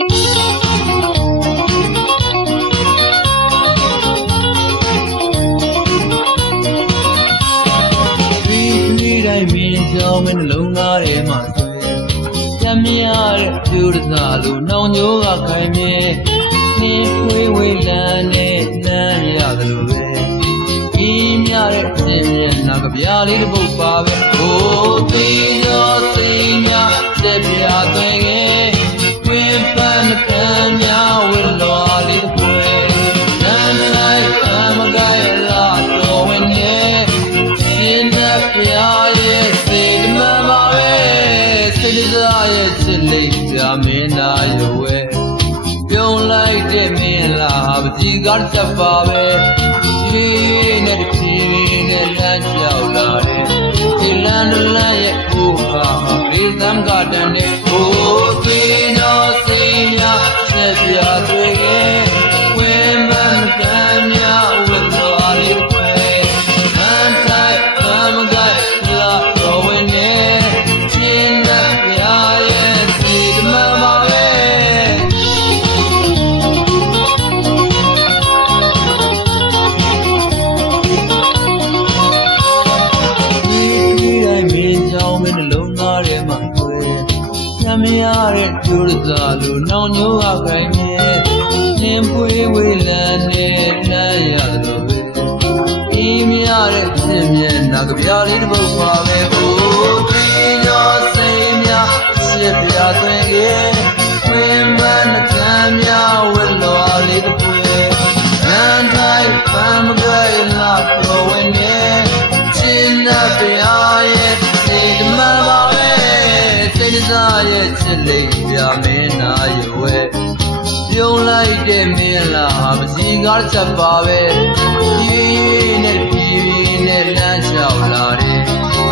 ဒီဒီတိုင်းမင်းကြောင့်မင်းနှလုံးသားထဲမှာဆွဲကြမ်းမြရတဲ့ပြူတစားလိုနှောင်ညိုးကခိုင်မြဲနှင်းခွေးဝေးလန်းနဲ့လမ်းရတယ်လို့ပဲဒီမြတဲ့ရှင်မျက်နှာကဗျာလေးတစ်ပုဒ်ပါပဲဟိုသိရောသိ စေတစားရဲ့ချစ်လိပ်ပြမင်းသားရွယ်ပြုံးလိုက်တဲ့မင်းလားပကြီးကားချက်ပါပဲရေးနဲ့တဖြည်းနဲ့လမ်းကြောက်လာတဲ့ဒီလမ်းလမ်းရဲ့ကိုခါဒီသံကတန်တဲ့ တဲ့ကျိုးရစားလို့နောင်ညိုးကခိုင်နေနင်းပွေးဝေးလန်းနဲ့လမ်းရတယ်လို့ပဲဒီမရတဲ့ရှင်မျက်နှာကြပြားလေးတစ်ပုဒ်ပါပဲဟိုဒီညော စိတ်စားရဲ့ချစ်လိပ်ပြမင်းနာရွယ်ပြုံးလိုက်တဲ့မင်းလားမစီကားချက်ပါပဲရေးရေးနဲ့ပြည်ပြည်နဲ့လမ်းလျှောက်လာတဲ့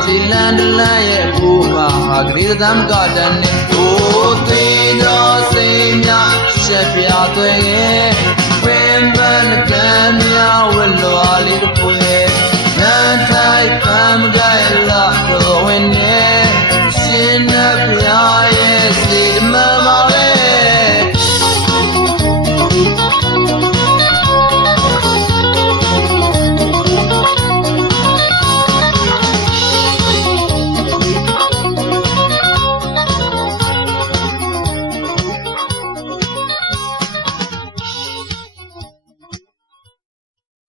ဒီလမ်းတလမ်းရဲ့ကိုကဟာဂရေသမ်ကတန်နဲ့ကို